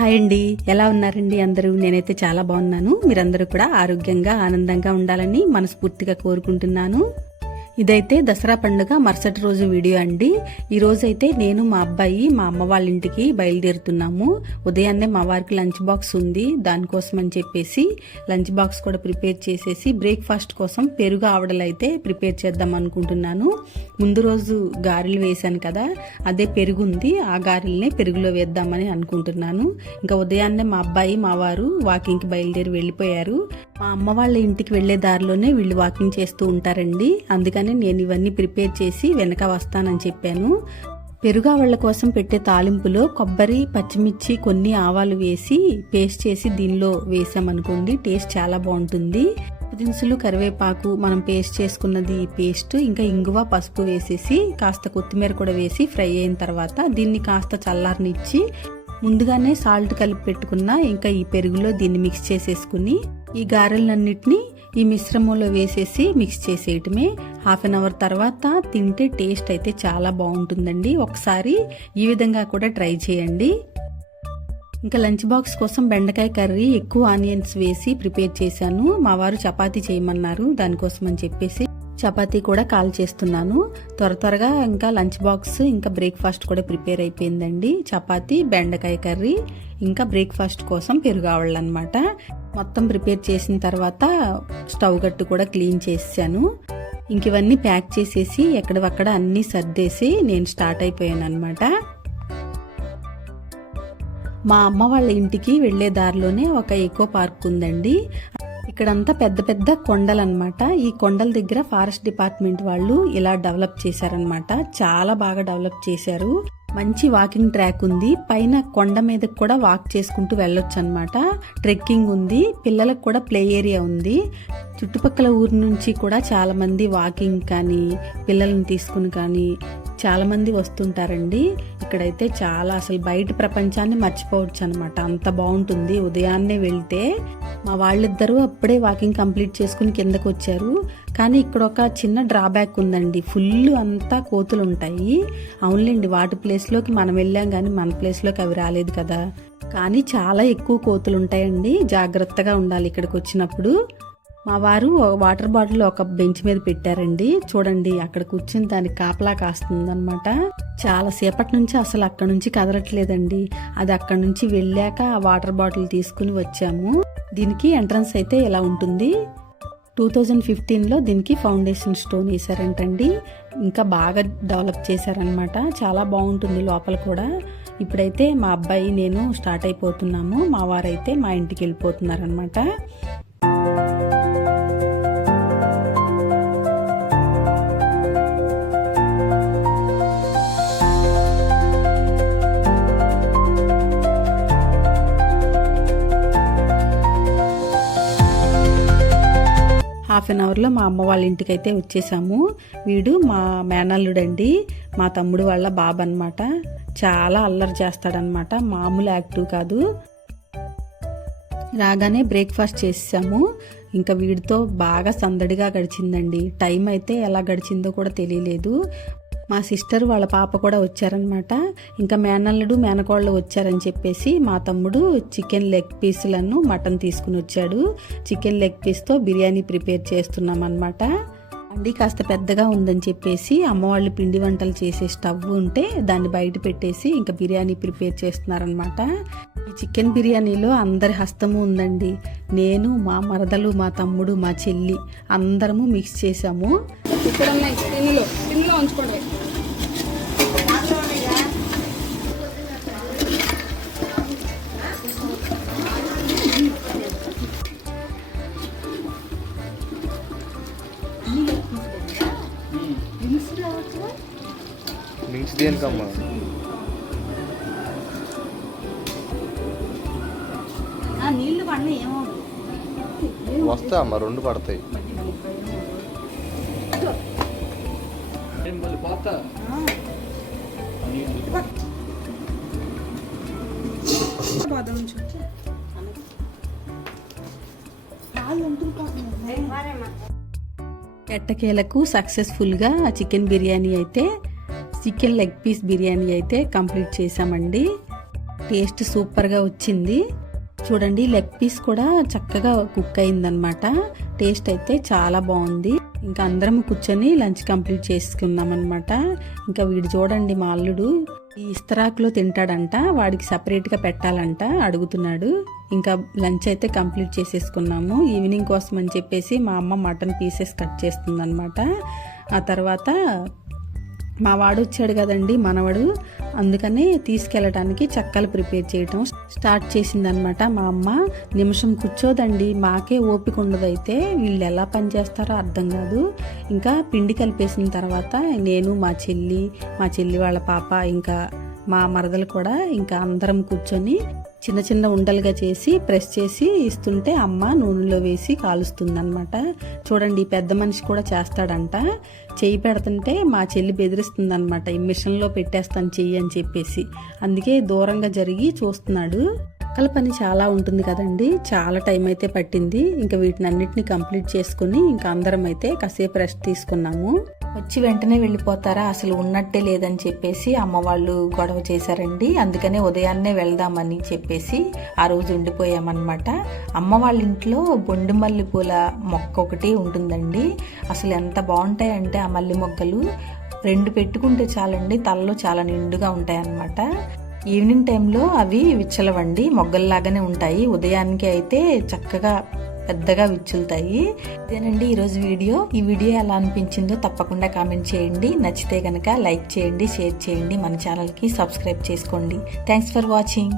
Hi అండి, ఎలా ఉన్నారండి అందరూ? నేనైతే చాలా బాగున్నాను. మీరందరూ కూడా ఆరోగ్యంగా ఆనందంగా ఉండాలని మనస్ఫూర్తిగా కోరుకుంటున్నాను. ఇదైతే దసరా పండుగ మరుసటి రోజు వీడియో అండి. ఈ రోజు అయితే నేను మా అబ్బాయి మా అమ్మ వాళ్ళ ఇంటికి బయలుదేరుతున్నాము. ఉదయాన్నే మా వారికి లంచ్ బాక్స్ ఉంది, దానికోసం అని చెప్పేసి లంచ్ బాక్స్ కూడా ప్రిపేర్ చేసేసి బ్రేక్ఫాస్ట్ కోసం పెరుగు ఆవడలు అయితే ప్రిపేర్ చేద్దాం అనుకుంటున్నాను. ముందు రోజు గారెలు వేశాను కదా, అదే పెరుగు ఉంది, ఆ గారెల్నే పెరుగులో వేద్దామని అనుకుంటున్నాను. ఇంకా ఉదయాన్నే మా అబ్బాయి మా వారు వాకింగ్కి బయలుదేరి వెళ్ళిపోయారు. మా అమ్మ వాళ్ళ ఇంటికి వెళ్లే దారిలోనే వీళ్ళు వాకింగ్ చేస్తూ ఉంటారండి. అందుకని నేను ఇవన్నీ ప్రిపేర్ చేసి వెనక వస్తానని చెప్పాను. పెరుగావళ్ళ కోసం పెట్టే తాలింపులో కొబ్బరి, పచ్చిమిర్చి, కొన్ని ఆవాలు వేసి పేస్ట్ చేసి దీనిలో వేసామనుకోండి, టేస్ట్ చాలా బాగుంటుంది. దినుసులు, కరివేపాకు, మనం పేస్ట్ చేసుకున్నది పేస్ట్, ఇంకా ఇంగువ, పసుపు వేసేసి కాస్త కొత్తిమీర కూడా వేసి ఫ్రై అయిన తర్వాత దీన్ని కాస్త చల్లారనిచ్చి ముందుగానే సాల్ట్ కలిపి పెట్టుకున్న ఇంకా ఈ పెరుగులో దీన్ని మిక్స్ చేసేసుకుని ఈ గారెలన్నిటినీ ఈ మిశ్రమంలో వేసేసి మిక్స్ చేసేయటమే. హాఫ్ అన్ అవర్ తర్వాత తింటే టేస్ట్ అయితే చాలా బాగుంటుందండి. ఒకసారి ఈ విధంగా కూడా ట్రై చేయండి. ఇంకా లంచ్ బాక్స్ కోసం బెండకాయ కర్రీ ఎక్కువ ఆనియన్స్ వేసి ప్రిపేర్ చేశాను. మా వారు చపాతీ చేయమన్నారు, దానికోసం అని చెప్పేసి చపాతీ కూడా కాల్ చేస్తున్నాను. త్వరగా ఇంకా లంచ్ బాక్స్ ఇంకా బ్రేక్ఫాస్ట్ కూడా ప్రిపేర్ అయిపోయిందండి. చపాతీ, బెండకాయ కర్రీ, ఇంకా బ్రేక్ఫాస్ట్ కోసం పెరుగావళ్ళనమాట. మొత్తం ప్రిపేర్ చేసిన తర్వాత స్టవ్ గట్టు కూడా క్లీన్ చేసాను. ఇంక ఇవన్నీ ప్యాక్ చేసేసి ఎక్కడవక్కడ అన్నీ సర్దేసి నేను స్టార్ట్ అయిపోయాను అనమాట. మా అమ్మ వాళ్ళ ఇంటికి వెళ్లే దారిలోనే ఒక ఎకో పార్క్ ఉందండి. ఇక్కడంతా పెద్ద పెద్ద కొండలు అనమాట. ఈ కొండల దగ్గర ఫారెస్ట్ డిపార్ట్మెంట్ వాళ్ళు ఇలా డెవలప్ చేశారనమాట. చాలా బాగా డెవలప్ చేశారు. మంచి వాకింగ్ ట్రాక్ ఉంది. పైన కొండ మీదకి కూడా వాక్ చేసుకుంటూ వెళ్ళొచ్చు అనమాట. ట్రెక్కింగ్ ఉంది, పిల్లలకు కూడా ప్లే ఏరియా ఉంది. చుట్టుపక్కల ఊరి నుంచి కూడా చాలా మంది వాకింగ్ కానీ పిల్లల్ని తీసుకుని కానీ చాలా మంది వస్తుంటారండి. ఇక్కడైతే చాలా అసలు బయట ప్రపంచాన్ని మర్చిపోవచ్చు అనమాట, అంత బాగుంటుంది. ఉదయాన్నే వెళ్తే మా వాళ్ళిద్దరూ అప్పుడే వాకింగ్ కంప్లీట్ చేసుకుని కిందకు వచ్చారు. కానీ ఇక్కడ ఒక చిన్న డ్రాబ్యాక్ ఉందండి, ఫుల్ అంతా కోతులు ఉంటాయి. అవునులేండి, వాటి ప్లేస్లోకి మనం వెళ్ళాం కానీ మన ప్లేస్లోకి అవి రాలేదు కదా. కానీ చాలా ఎక్కువ కోతులు ఉంటాయండి, జాగ్రత్తగా ఉండాలి ఇక్కడికి వచ్చినప్పుడు. మా వారు వాటర్ బాటిల్ ఒక బెంచ్ మీద పెట్టారండి. చూడండి, అక్కడ కూర్చుని దానికి కాపలా కాస్తుందన్నమాట. చాలా సేపటి నుంచి అసలు అక్కడ నుంచి కదలట్లేదండి. అది అక్కడ నుంచి వెళ్ళాక ఆ వాటర్ బాటిల్ తీసుకుని వచ్చాము. దీనికి ఎంట్రన్స్ అయితే ఇలా ఉంటుంది. 2015లో దీనికి ఫౌండేషన్ స్టోన్ వేసారంటండి. ఇంకా బాగా డెవలప్ చేశారనమాట. చాలా బాగుంటుంది లోపల కూడా. ఇప్పుడైతే మా అబ్బాయి నేను స్టార్ట్ అయిపోతున్నాము. మా వారైతే మా ఇంటికి వెళ్ళిపోతున్నారనమాట. హాఫ్ అన్ అవర్లో మా అమ్మ వాళ్ళ ఇంటికి అయితే వచ్చేసాము. వీడు మా మేనల్లుడండి, మా తమ్ముడు వాళ్ళ బాబు అనమాట. చాలా అల్లరి చేస్తాడనమాట, మామూలు యాక్టివ్ కాదు. రాగానే బ్రేక్ఫాస్ట్ చేసాము. ఇంకా వీడితో బాగా సందడిగా గడిచిందండి. టైం అయితే ఎలా గడిచిందో కూడా తెలియలేదు. మా సిస్టర్ వాళ్ళ పాప కూడా వచ్చారనమాట. ఇంకా మేనల్లుడు మేనకోళ్ళు వచ్చారని చెప్పేసి మా తమ్ముడు చికెన్ లెగ్ పీసులను మటన్ తీసుకుని వచ్చాడు. చికెన్ లెగ్ పీస్తో బిర్యానీ ప్రిపేర్ చేస్తున్నాం అనమాట. అండి కాస్త పెద్దగా ఉందని చెప్పేసి అమ్మవాళ్ళు పిండి వంటలు చేసే స్టవ్ ఉంటే దాన్ని బయట పెట్టేసి ఇంకా బిర్యానీ ప్రిపేర్ చేస్తున్నారనమాట. ఈ చికెన్ బిర్యానీలో అందరి హస్తము ఉందండి. నేను, మా మరదలు, మా తమ్ముడు, మా చెల్లి అందరము మిక్స్ చేసాము. దేనికమ్మా నీళ్లు పడినా ఏమో వస్తా అమ్మా, రెండు పడతాయి. ఎట్టకేలకు సక్సెస్ఫుల్గా చికెన్ బిర్యానీ అయితే చికెన్ లెగ్ పీస్ బిర్యానీ అయితే కంప్లీట్ చేసామండి. టేస్ట్ సూపర్గా వచ్చింది. చూడండి లెగ్ పీస్ కూడా చక్కగా కుక్ అయిందనమాట. టేస్ట్ అయితే చాలా బాగుంది. ఇంకా అందరం కూర్చొని లంచ్ కంప్లీట్ చేసుకున్నాం అనమాట. ఇంకా వీడు చూడండి మా అల్లుడు ఈ ఇస్తరాకులో తింటాడంట, వాడికి సపరేట్గా పెట్టాలంట అడుగుతున్నాడు. ఇంకా లంచ్ అయితే కంప్లీట్ చేసేసుకున్నాము. ఈవినింగ్ కోసం అని చెప్పేసి మా అమ్మ మటన్ పీసెస్ కట్ చేస్తుంది అనమాట. ఆ తర్వాత మా వాడు వచ్చాడు కదండి మనవడు, అందుకనే తీసుకెళ్ళడానికి చక్కలు ప్రిపేర్ చేయటం స్టార్ట్ చేసిందనమాట మా అమ్మ. నిమిషం కూర్చోదండి, మాకే ఓపిక ఉండదు. అయితే వీళ్ళు ఎలా పని చేస్తారో అర్థం కాదు. ఇంకా పిండి కలిపేసిన తర్వాత నేను మా చెల్లి వాళ్ళ పాప ఇంకా మా మరదలు కూడా ఇంకా అందరం కూర్చొని చిన్న చిన్న ఉండలుగా చేసి ప్రెస్ చేసి ఇస్తుంటే అమ్మ నూనెలో వేసి కాలుస్తుందన్నమాట. చూడండి పెద్ద మనిషి కూడా చేస్తాడంట. చెయ్యి పెడుతుంటే మా చెల్లి బెదిరిస్తుందన్నమాట, ఈ మిషన్లో పెట్టేస్తాను చెయ్యి అని చెప్పేసి. అందుకే దూరంగా జరిగి చూస్తున్నాడు. అక్కల పని చాలా ఉంటుంది కదండి, చాలా టైం అయితే పట్టింది. ఇంకా వీటిని అన్నిటిని కంప్లీట్ చేసుకుని ఇంకా అందరం అయితే కాసేపు రెస్ట్ తీసుకున్నాము. వచ్చి వెంటనే వెళ్ళిపోతారా, అసలు ఉన్నట్టే లేదని చెప్పేసి అమ్మ వాళ్ళు గొడవ చేశారండి. అందుకనే ఉదయాన్నే వెళ్దామని చెప్పేసి ఆ రోజు ఉండిపోయామన్నమాట. అమ్మ వాళ్ళ ఇంట్లో బొండు మల్లి పూల మొక్క ఒకటి ఉంటుందండి. అసలు ఎంత బాగుంటాయంటే ఆ మల్లి మొక్కలు 2 పెట్టుకుంటే చాలండి, తలలో చాలా నిండుగా ఉంటాయి అన్నమాట. ఈవినింగ్ టైంలో అవి విచ్చలవండి, మొగ్గల్లాగానే ఉంటాయి. ఉదయానికి అయితే చక్కగా పెద్దగా విచ్చులుతాయి. ఇదేనండి ఈరోజు వీడియో. ఈ వీడియో ఎలా అనిపించిందో తప్పకుండా కామెంట్ చేయండి. నచ్చితే కనుక లైక్ చేయండి, షేర్ చేయండి, మన ఛానల్కి సబ్స్క్రైబ్ చేసుకోండి. Thanks for watching.